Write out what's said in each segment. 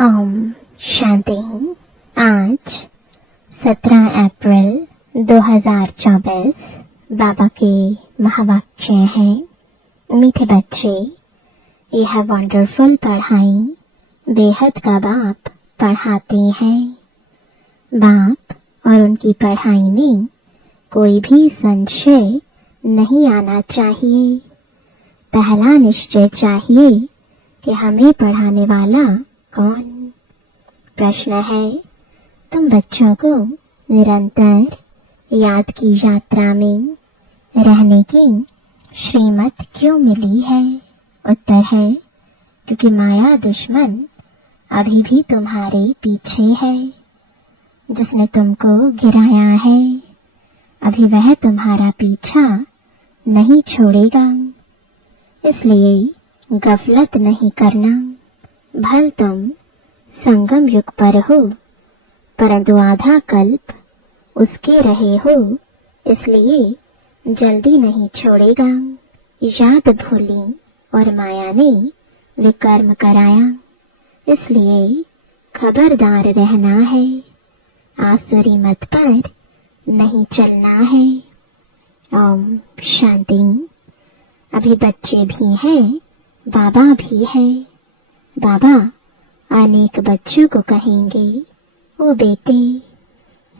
ओम शांति। आज 17 अप्रैल 2024 बाबा के महावाक्य हैं। मीठे बच्चे, यह वंडरफुल पढ़ाई बेहद का बाप पढ़ाते हैं। बाप और उनकी पढ़ाई में कोई भी संशय नहीं आना चाहिए। पहला निश्चय चाहिए कि हमें पढ़ाने वाला कौन। प्रश्न है, तुम बच्चों को निरंतर याद की यात्रा में रहने की श्रीमत क्यों मिली है? उत्तर है, क्योंकि माया दुश्मन अभी भी तुम्हारे पीछे है। जिसने तुमको गिराया है अभी वह तुम्हारा पीछा नहीं छोड़ेगा। इसलिए गफलत नहीं करना। भल तुम संगम युग पर हो, परंतु आधा कल्प उसके रहे हो, इसलिए जल्दी नहीं छोड़ेगा। याद भूली और माया ने विकर्म कराया, इसलिए खबरदार रहना है। आसुरी मत पर नहीं चलना है। ओम शांति। अभी बच्चे भी हैं, बाबा भी है। बाबा अनेक बच्चों को कहेंगे, ओ बेटे।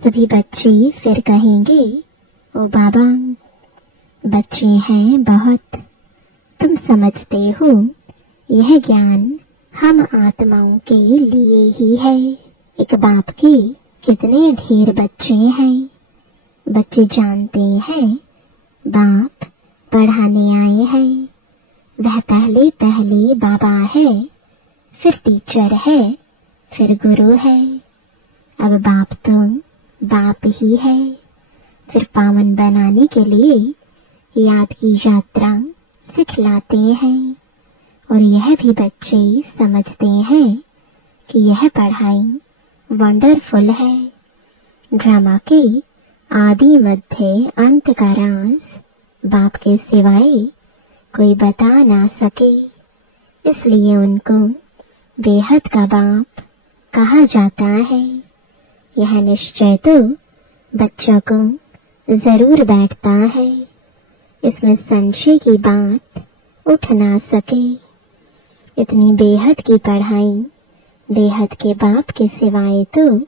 सभी बच्चे फिर कहेंगे, ओ बाबा। बच्चे हैं बहुत, तुम समझते हो यह ज्ञान हम आत्माओं के लिए ही है। एक बाप के कितने ढेर बच्चे हैं। बच्चे जानते हैं बाप पढ़ाने आए हैं। वह पहले पहले बाबा है, फिर टीचर है, फिर गुरु है। अब बाप तो बाप ही है। फिर पावन बनाने के लिए याद की यात्रा सिखलाते हैं। और यह भी बच्चे समझते हैं कि यह पढ़ाई वंडरफुल है। ड्रामा के आदि मध्य अंत का राज बाप के सिवाय कोई बता ना सके, इसलिए उनको बेहद का बाप कहा जाता है। यह निश्चय तो बच्चों को जरूर बैठता है। इसमें संशय की बात उठ ना सके। इतनी बेहद की पढ़ाई बेहद के बाप के सिवाय तो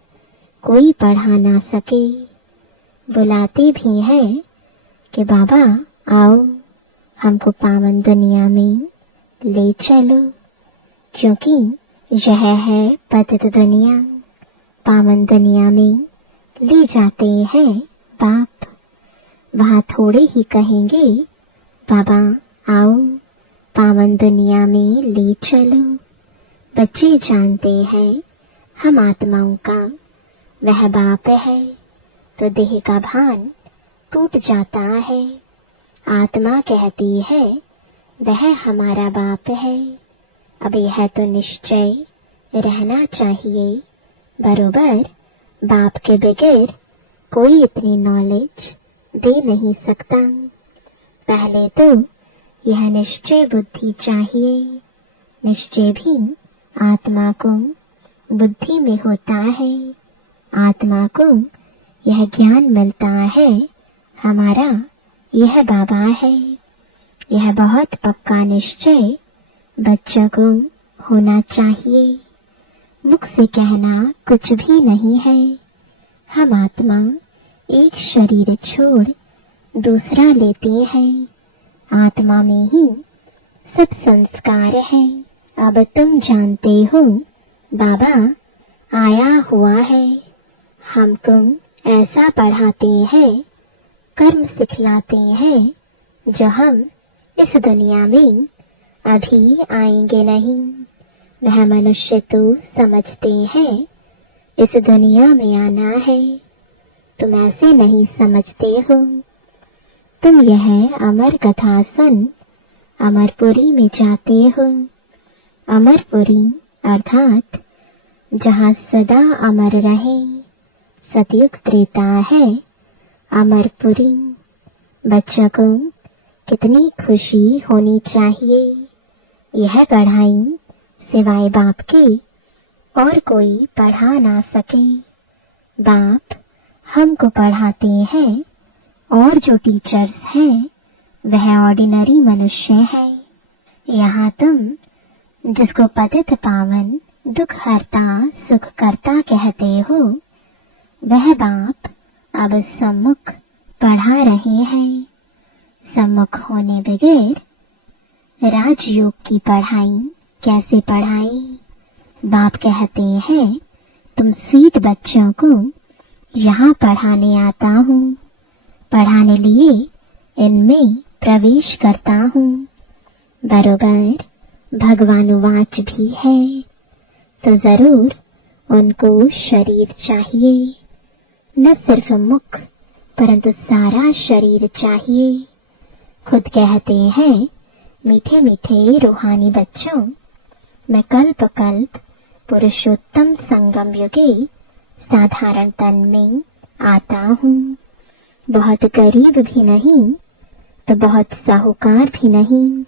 कोई पढ़ा ना सके। बुलाते भी हैं कि बाबा आओ, हमको पावन दुनिया में ले चलो, क्योंकि यह है पतित दुनिया। पावन दुनिया में ले जाते हैं बाप। वहाँ थोड़े ही कहेंगे, बाबा आओ, पावन दुनिया में ले चलो। बच्चे जानते हैं हम आत्माओं का वह बाप है, तो देह का भान टूट जाता है। आत्मा कहती है वह हमारा बाप है। अब यह तो निश्चय रहना चाहिए, बरोबर बाप के बगैर कोई इतनी नॉलेज दे नहीं सकता। पहले तो यह निश्चय बुद्धि चाहिए। निश्चय भी आत्मा को बुद्धि में होता है। आत्मा को यह ज्ञान मिलता है, हमारा यह बाबा है। यह बहुत पक्का निश्चय बच्चों को होना चाहिए। मुख से कहना कुछ भी नहीं है। हम आत्मा एक शरीर छोड़ दूसरा लेते हैं। आत्मा में ही सब संस्कार है। अब तुम जानते हो बाबा आया हुआ है। हम तुम ऐसा पढ़ाते हैं, कर्म सिखलाते हैं, जो हम इस दुनिया में अभी आएंगे नहीं। वह मनुष्य तो समझते हैं इस दुनिया में आना है। तुम ऐसे नहीं समझते हो। तुम यह अमर कथा सुन अमरपुरी में जाते हो। अमरपुरी अर्थात जहाँ सदा अमर रहे। सतयुग त्रेता है अमरपुरी। बच्चों को कितनी खुशी होनी चाहिए। यह पढ़ाई सिवाय बाप के और कोई पढ़ा ना सके। बाप हमको पढ़ाते हैं और जो टीचर्स हैं वह ऑर्डिनरी मनुष्य है। यहाँ तुम जिसको पतित पावन दुख हरता सुख करता कहते हो, वह बाप अब सम्मुख पढ़ा रहे हैं। सम्मुख होने बगैर राजयोग की पढ़ाई कैसे पढ़ाई? बाप कहते हैं तुम स्वीट बच्चों को यहाँ पढ़ाने आता हूँ, पढ़ाने लिए इनमें प्रवेश करता हूँ। बरोबर भगवानुवाच भी है, तो जरूर उनको शरीर चाहिए, न सिर्फ मुख परंतु सारा शरीर चाहिए। खुद कहते हैं मीठे मीठे रूहानी बच्चों, मैं कल्प कल्प पुरुषोत्तम संगम युगे साधारण तन में आता हूँ। बहुत गरीब भी नहीं तो बहुत साहूकार भी नहीं,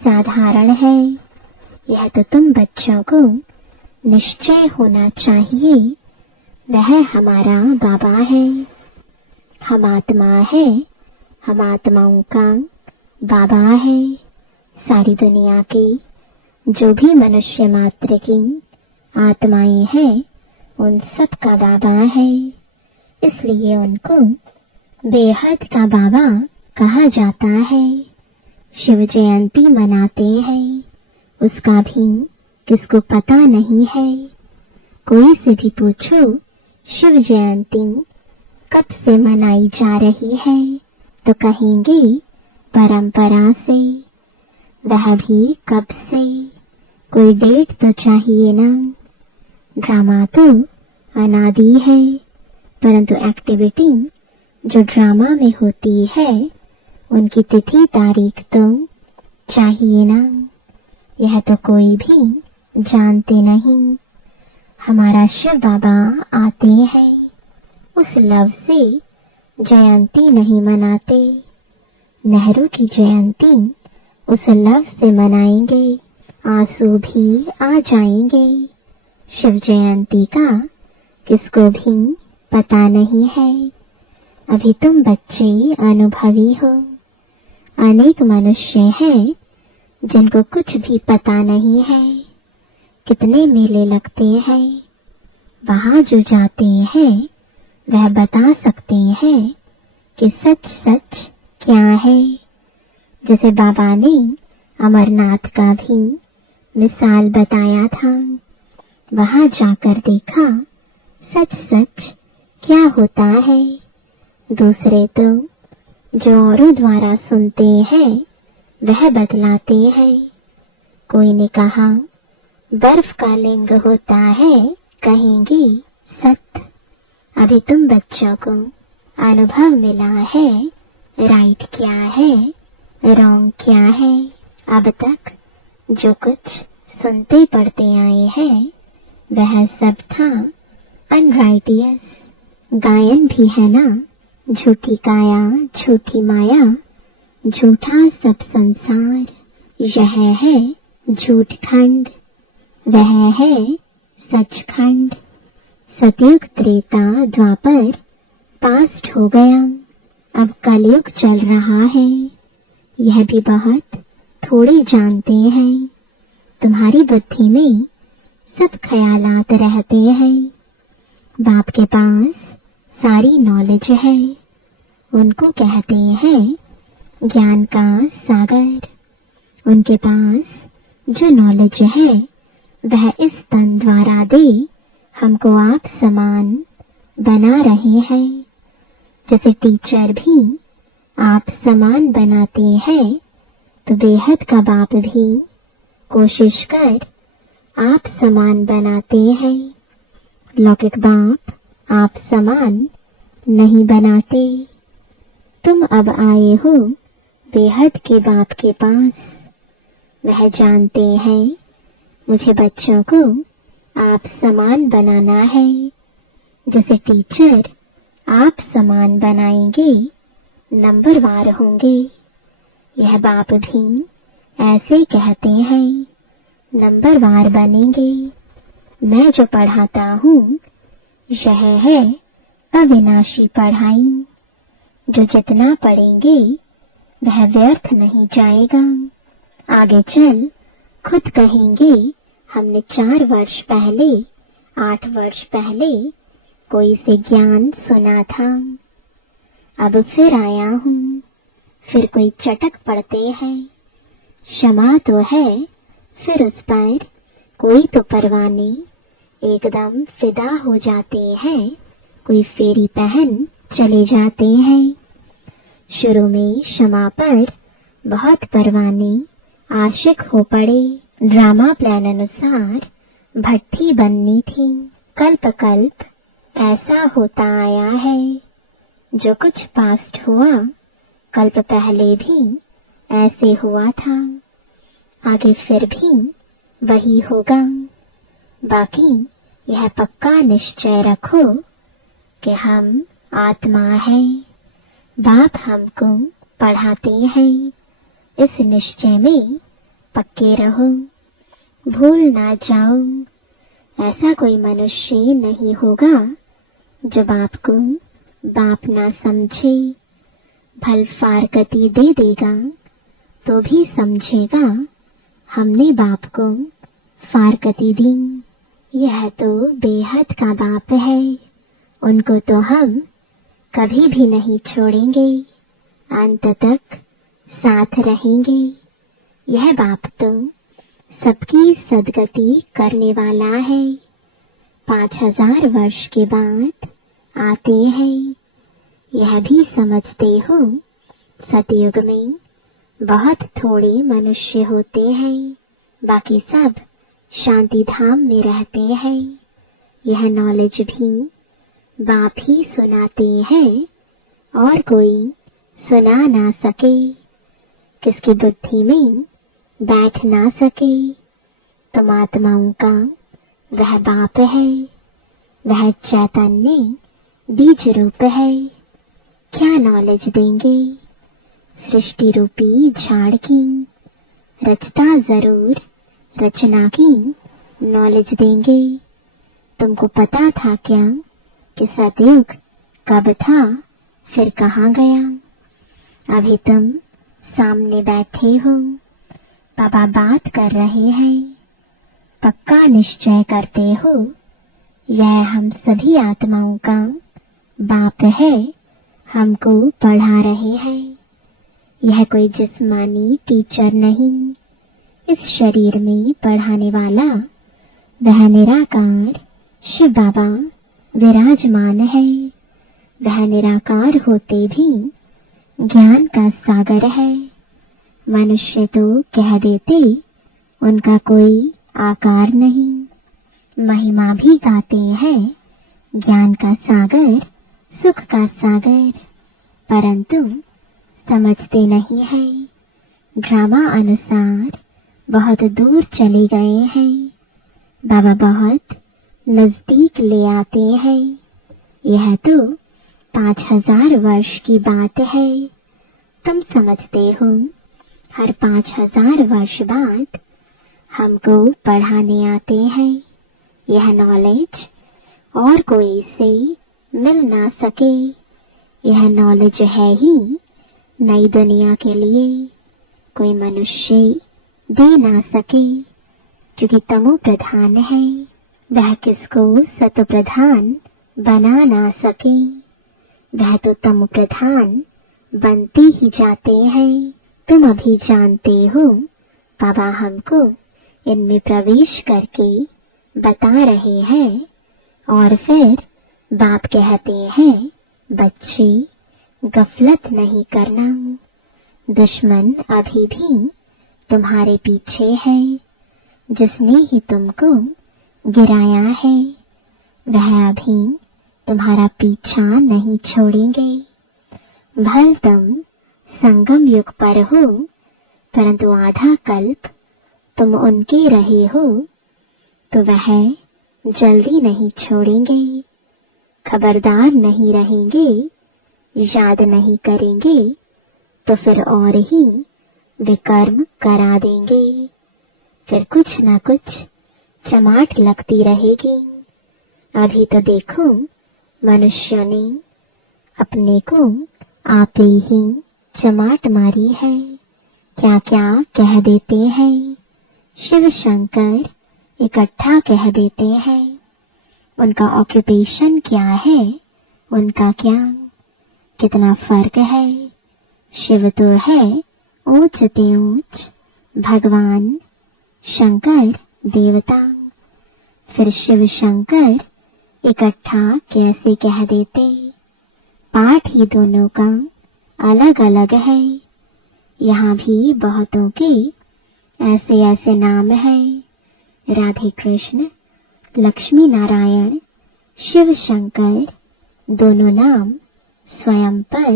साधारण है। यह तो तुम बच्चों को निश्चय होना चाहिए, वह हमारा बाबा है। हम आत्मा है, हम आत्माओं का बाबा है। सारी दुनिया के जो भी मनुष्य मात्र की आत्माएं हैं उन सब का बाबा है, इसलिए उनको बेहद का बाबा कहा जाता है। शिव जयंती मनाते हैं, उसका भी किसको पता नहीं है। कोई से भी पूछो शिव जयंती कब से मनाई जा रही है तो कहेंगे परंपरा से। वह भी कब से, कोई डेट तो चाहिए ना। ड्रामा तो अनादि है, परंतु एक्टिविटी जो ड्रामा में होती है उनकी तिथि तारीख तो चाहिए ना। यह तो कोई भी जानते नहीं। हमारा शिव बाबा आते हैं, उस लव से जयंती नहीं मनाते। नेहरू की जयंती उस लव से मनाएंगे, आंसू भी आ जाएंगे। शिव जयंती का किसको भी पता नहीं है। अभी तुम बच्चे अनुभवी हो। अनेक मनुष्य हैं जिनको कुछ भी पता नहीं है। कितने मेले लगते हैं, वहां जो जाते हैं वह बता सकते हैं कि सच सच क्या है। जैसे बाबा ने अमरनाथ का भी मिसाल बताया था, वहां जाकर देखा सच सच क्या होता है। दूसरे तो जो औरों द्वारा सुनते हैं वह बतलाते हैं। कोई ने कहा बर्फ का लिंग होता है, कहेंगे सत्य। अभी तुम बच्चों को अनुभव मिला है राइट क्या है, रॉन्ग क्या है। अब तक जो कुछ सुनते पढ़ते आए हैं वह सब था अनराइटियस। गायन भी है ना, झूठी काया झूठी माया, झूठा सब संसार। यह है झूठ खंड, वह है सचखंड। सतयुग त्रेता द्वापर पास्ट हो गया, अब कलयुग चल रहा है। यह भी बहुत थोड़ी जानते हैं। तुम्हारी बुद्धि में सब ख्यालात रहते हैं। बाप के पास सारी नॉलेज है, उनको कहते हैं ज्ञान का सागर। उनके पास जो नॉलेज है वह इस तन द्वारा दे हमको आप समान बना रहे हैं। जैसे टीचर भी आप समान बनाते हैं तो बेहद का बाप भी कोशिश कर आप समान बनाते हैं। लौकिक बाप आप समान नहीं बनाते। तुम अब आए हो बेहद के बाप के पास, वह जानते हैं मुझे बच्चों को आप समान बनाना है। जैसे टीचर आप समान बनाएंगे, नंबरवार होंगे। यह बाप भी ऐसे कहते हैं, नंबरवार बनेंगे। मैं जो पढ़ाता हूँ यह है अविनाशी पढ़ाई। जो जितना पढ़ेंगे वह व्यर्थ नहीं जाएगा। आगे चल खुद कहेंगे हमने 4 वर्ष पहले 8 वर्ष पहले कोई से ज्ञान सुना था, अब फिर आया हूँ, फिर कोई चटक पड़ते हैं। क्षमा तो है, फिर उस पर कोई तो परवाने एकदम फिदा हो जाते हैं, कोई फेरी पहन चले जाते हैं। शुरू में क्षमा पर बहुत परवाने आशिक हो पड़े। ड्रामा प्लान अनुसार भट्टी बननी थी। कल्प कल्प ऐसा होता आया है। जो कुछ पास्ट हुआ कल्प पहले भी ऐसे हुआ था, आगे फिर भी वही होगा। बाकी यह पक्का निश्चय रखो कि हम आत्मा है, बाप हमको पढ़ाते हैं। इस निश्चय में पक्के रहो, भूल ना जाओ। ऐसा कोई मनुष्य नहीं होगा जो बाप को बाप ना समझे। भल फारकती दे देगा तो भी समझेगा हमने बाप को फारकती दी। यह तो बेहद का बाप है, उनको तो हम कभी भी नहीं छोड़ेंगे, अंत तक साथ रहेंगे। यह बाप तो सबकी सदगति करने वाला है। 5000 वर्ष के बाद आते हैं। यह भी समझते हो सतयुग में बहुत थोड़े मनुष्य होते हैं, बाकी सब शांति धाम में रहते हैं। यह नॉलेज भी बाप ही सुनाते हैं और कोई सुना ना सके, किसकी बुद्धि में बैठ ना सके। तुम आत्माओं का वह बाप है, वह चैतन्य बीज रूप है। क्या नॉलेज देंगे सृष्टि रूपी झाड़ की, रचता जरूर रचना की नॉलेज देंगे। तुमको पता था क्या कि सतयुग कब था फिर कहाँ गया? अभी तुम सामने बैठे हो, बाबा बात कर रहे हैं। पक्का निश्चय करते हो यह हम सभी आत्माओं का बाप है, हमको पढ़ा रहे हैं। यह कोई जिस्मानी टीचर नहीं, इस शरीर में पढ़ाने वाला वह निराकार शिव बाबा विराजमान है। वह निराकार होते भी ज्ञान का सागर है। मनुष्य तो कह देते उनका कोई आकार नहीं, महिमा भी गाते हैं ज्ञान का सागर, सुख का सागर, परंतु समझते नहीं है। ड्रामा अनुसार बहुत दूर चले गए हैं, बाबा बहुत नजदीक ले आते हैं। यह तो 5000 वर्ष की बात है। तुम समझते हो हर 5000 वर्ष बाद हमको पढ़ाने आते हैं। यह नॉलेज और कोई से मिल ना सके। यह नॉलेज है ही नई दुनिया के लिए, कोई मनुष्य दे ना सके, क्योंकि तमो प्रधान है। वह किसको सतो प्रधान बना ना सके। वह तो तमो प्रधान बनते ही जाते हैं। तुम अभी जानते हो बाबा हमको इनमें प्रवेश करके बता रहे हैं, और फिर बाप कहते हैं बच्चे गफलत नहीं करना। दुश्मन अभी भी तुम्हारे पीछे है। जिसने ही तुमको गिराया है वह अभी तुम्हारा पीछा नहीं छोड़ेंगे। भल तुम संगम युग पर हो, परंतु आधा कल्प तुम उनके रहे हो, तो वह जल्दी नहीं छोड़ेंगे। खबरदार नहीं रहेंगे, याद नहीं करेंगे, तो फिर और ही विकर्म करा देंगे। फिर कुछ न कुछ चमाट लगती रहेगी। अभी तो देखो मनुष्य ने अपने को आप ही चमाट मारी है। क्या क्या कह देते हैं, शिव शंकर इकट्ठा कह देते हैं। उनका ऑक्यूपेशन क्या है, उनका क्या, कितना फर्क है। शिव तो है ऊंच ते ऊंच, भगवान शंकर देवता। फिर शिव शंकर इकट्ठा कैसे कह देते? पाठ ही दोनों का अलग अलग है। यहाँ भी बहुतों के ऐसे ऐसे नाम हैं। राधे कृष्ण, लक्ष्मी नारायण, शिव शंकर दोनों नाम स्वयं पर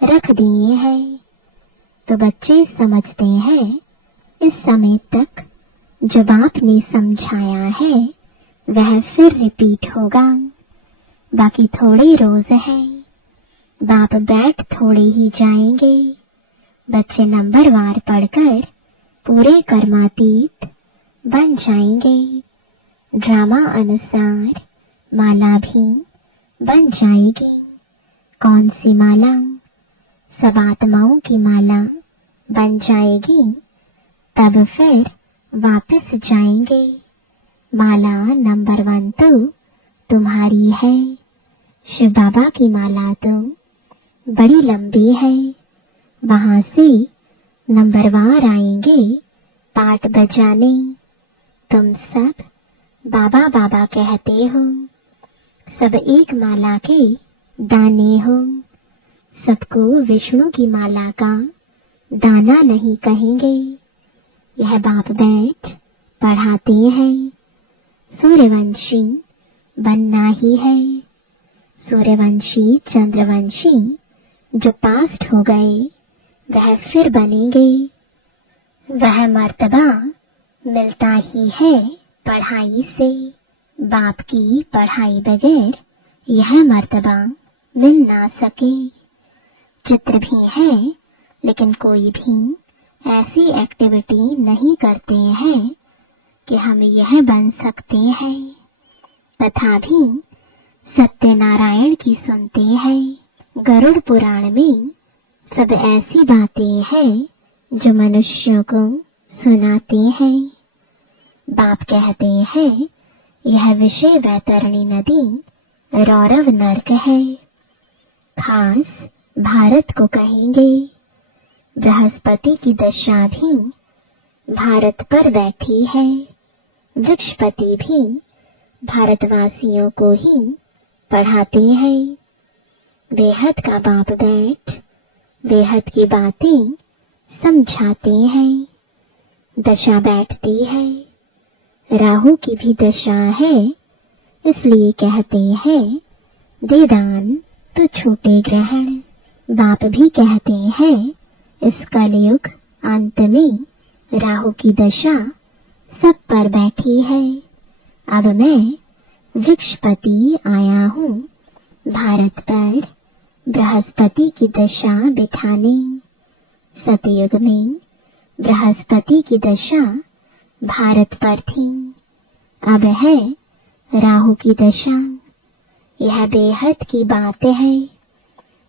रख दिए हैं। तो बच्चे समझते हैं इस समय तक जो बाप ने समझाया है वह फिर रिपीट होगा। बाकी थोड़े रोज हैं, बाप बैठ थोड़े ही जाएंगे। बच्चे नंबरवार पढ़कर पूरे कर्मातीत बन जाएंगे। ड्रामा अनुसार माला भी बन जाएगी। कौन सी माला? सब आत्माओं की माला बन जाएगी। तब फिर वापस जाएंगे। माला नंबर 1 तो तुम्हारी है। शिव बाबा की माला तो बड़ी लंबी है। वहां से नंबरवार आएंगे पाठ बजाने। तुम सब बाबा बाबा कहते हो, सब एक माला के दाने हो। सबको विष्णु की माला का दाना नहीं कहेंगे। यह बाप बैठ पढ़ाते हैं। सूर्यवंशी बनना ही है। सूर्यवंशी चंद्रवंशी जो पास्ट हो गए वह फिर बनेंगे। वह मर्तबा मिलता ही है पढ़ाई से। बाप की पढ़ाई बगैर यह मर्तबा मिल ना सके। चित्र भी है लेकिन कोई भी ऐसी एक्टिविटी नहीं करते हैं कि हम यह बन सकते हैं। तथापि सत्यनारायण की सुनते हैं। गरुड़ पुराण में सब ऐसी बातें हैं जो मनुष्यों को सुनाते हैं। बाप कहते हैं यह विषय वैतरणी नदी रौरव नर्क है। खास भारत को कहेंगे। बृहस्पति की दशा भी भारत पर बैठी है। वृक्षपति भी भारतवासियों को ही पढ़ाते हैं। बेहद का बाप बैठ बेहद की बातें समझाते हैं। दशा बैठती है। राहु की भी दशा है, इसलिए कहते हैं दे दान तो छूटे ग्रहण। बाप भी कहते हैं इस कलयुग अंत में राहु की दशा सब पर बैठी है। अब मैं वृक्षपति आया हूँ भारत पर बृहस्पति की दशा बिठाने। सतयुग में बृहस्पति की दशा भारत पर थी। अब है राहु की दशा। यह बेहद की बात है।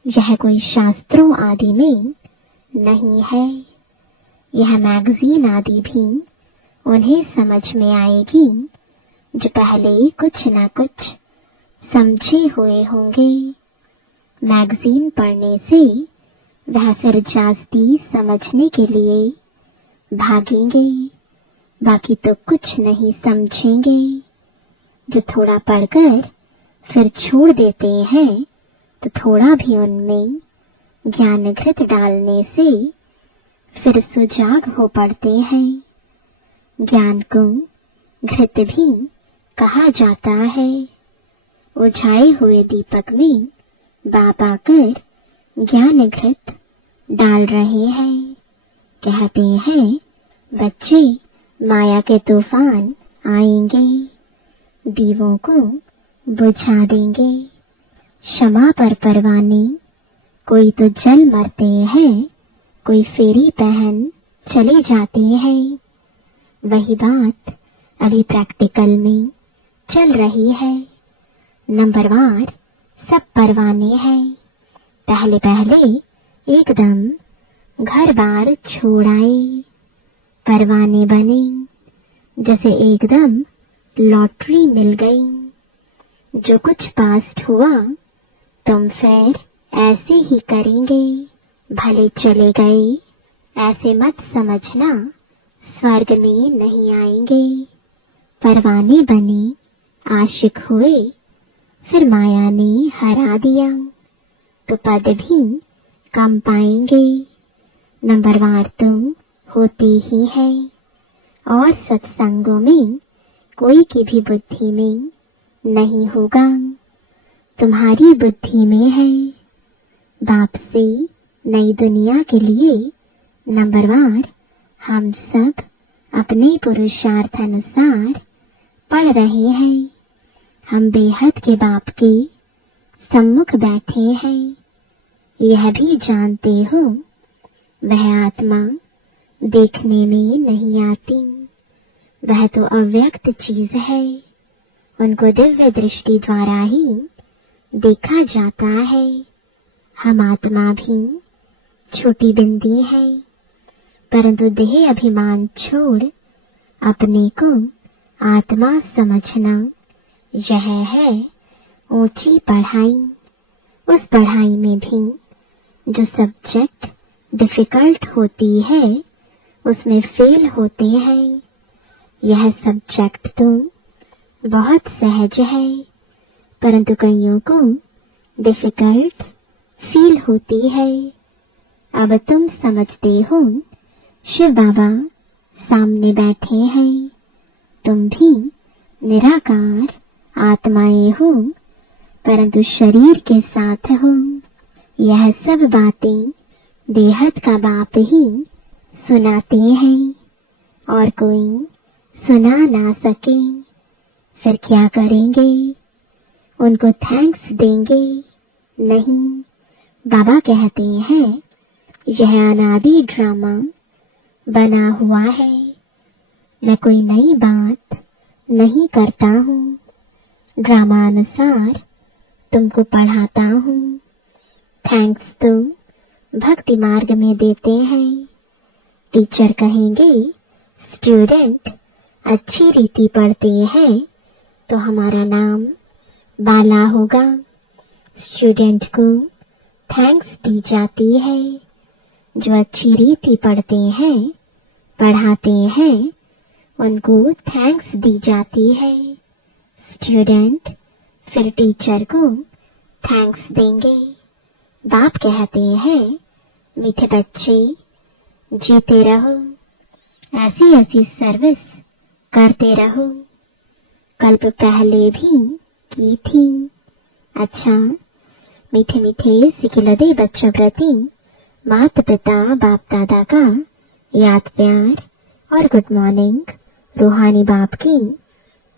यह कोई शास्त्रों आदि में नहीं है। यह मैगजीन आदि भी उन्हें समझ में आएगी जो पहले कुछ न कुछ समझे हुए होंगे। मैगजीन पढ़ने से वह फिर जास्ती समझने के लिए भागेंगे। बाकी तो कुछ नहीं समझेंगे। जो थोड़ा पढ़कर फिर छोड़ देते हैं तो थोड़ा भी उनमें ज्ञान घृत डालने से फिर सुजाग हो पड़ते हैं। ज्ञान को घृत भी कहा जाता है। उझाए हुए दीपक में बाप आकर ज्ञान घृत डाल रहे हैं। कहते हैं बच्चे माया के तूफान आएंगे, दीवों को बुझा देंगे। क्षमा पर परवाने कोई तो जल मरते हैं, कोई फेरी पहन चले जाते हैं। वही बात अभी प्रैक्टिकल में चल रही है। नंबरवार सब परवाने हैं। पहले पहले एकदम घर बार छोड़ आए, परवाने बने जैसे एकदम लॉटरी मिल गई। जो कुछ पास्ट हुआ तुम फिर ऐसे ही करेंगे। भले चले गए ऐसे मत समझना स्वर्ग में नहीं आएंगे। परवाने बने, आशिक हुए, फिर माया ने हरा दिया तो पद भी कम पाएंगे। नंबरवार तुम होते ही है और सत्संगों में कोई की भी बुद्धि में नहीं होगा, तुम्हारी बुद्धि में है। बाप से नई दुनिया के लिए नंबरवार हम सब अपने पुरुषार्थ अनुसार पढ़ रहे हैं। हम बेहद के बाप के सम्मुख बैठे हैं। यह भी जानते हो वह आत्मा देखने में नहीं आती, वह तो अव्यक्त चीज है। उनको दिव्य दृष्टि द्वारा ही देखा जाता है। हम आत्मा भी छोटी बिंदी है, परंतु देह अभिमान छोड़ अपने को आत्मा समझना यह है ऊंची पढ़ाई। उस पढ़ाई में भी जो सब्जेक्ट डिफिकल्ट होती है उसमें फेल होते हैं। यह सब्जेक्ट तो बहुत सहज है, परंतु कईयों को डिफिकल्ट फील होती है। अब तुम समझते हो शिव बाबा सामने बैठे हैं, तुम भी निराकार आत्माएं हो, परंतु शरीर के साथ हो। यह सब बातें बेहद का बाप ही सुनाते हैं और कोई सुना ना सके फिर क्या करेंगे? उनको थैंक्स देंगे? नहीं, बाबा कहते हैं यह अनादि ड्रामा बना हुआ है। मैं कोई नई बात नहीं करता हूँ, ड्रामा अनुसार तुमको पढ़ाता हूँ। थैंक्स तो भक्ति मार्ग में देते हैं। टीचर कहेंगे स्टूडेंट अच्छी रीति पढ़ते हैं तो हमारा नाम बाला होगा। स्टूडेंट को थैंक्स दी जाती है। जो अच्छी रीति पढ़ते हैं, पढ़ाते हैं, उनको थैंक्स दी जाती है। स्टूडेंट फिर टीचर को थैंक्स देंगे। बाप कहते हैं मीठे बच्चे जीते रहो, ऐसी ऐसी सर्विस करते रहो, कल्प पहले भी की थी। अच्छा, मीठे मीठे सिखिलदे बच्चों प्रति माता पिता बाप दादा का याद प्यार और गुड मॉर्निंग। रूहानी बाप की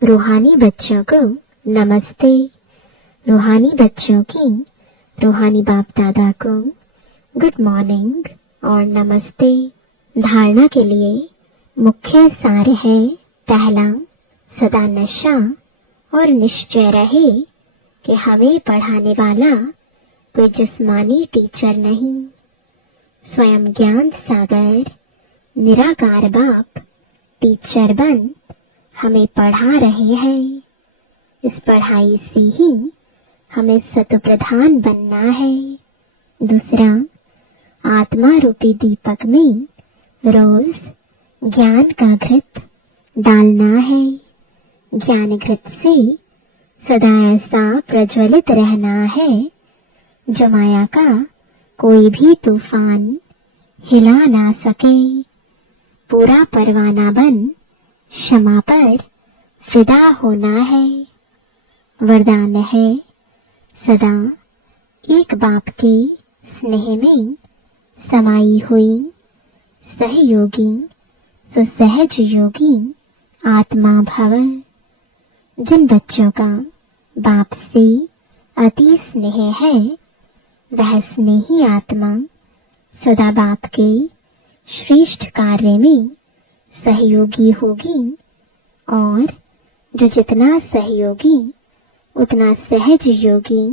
रूहानी बच्चों को नमस्ते। रूहानी बच्चों की रूहानी बाप दादा को गुड मॉर्निंग और नमस्ते। धारणा के लिए मुख्य सार है, पहला, सदा नशा और निश्चय रहे कि हमें पढ़ाने वाला कोई जिस्मानी टीचर नहीं, स्वयं ज्ञान सागर निराकार बाप टीचर बन हमें पढ़ा रहे हैं। इस पढ़ाई से ही हमें सतप्रधान बनना है। दूसरा, आत्मा रूपी दीपक में रोज ज्ञान का घृत डालना है। ज्ञान घृत से सदा ऐसा प्रज्वलित रहना है जो माया का कोई भी तूफान हिला ना सके। पूरा परवाना बन क्षमा पर फिदा होना है। वरदान है, सदा एक बाप के स्नेह में समाई हुई सहयोगी सुसहज योगी आत्मा भव। जिन बच्चों का बाप से अति स्नेह है, वह स्नेही आत्मा सदा बाप के श्रेष्ठ कार्य में सहयोगी होगी और जो जितना सहयोगी उतना सहज योगी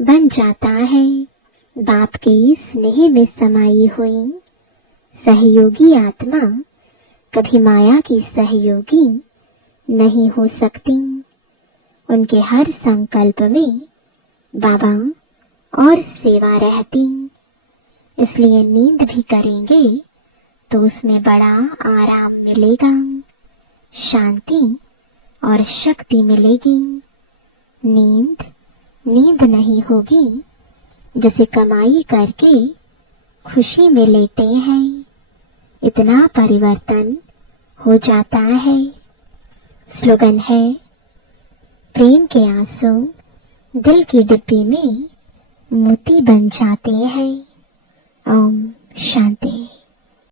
बन जाता है। बाप के स्नेह में समाई हुई सहयोगी आत्मा कभी माया की सहयोगी नहीं हो सकती। उनके हर संकल्प में बाबा और सेवा रहती, इसलिए नींद भी करेंगे तो उसमें बड़ा आराम मिलेगा, शांति और शक्ति मिलेगी। नींद नहीं होगी जैसे कमाई करके खुशी में लेटे हैं। इतना परिवर्तन हो जाता है। स्लोगन है, प्रेम के आंसू दिल की डिब्बी में मोती बन जाते हैं। ओम शांति।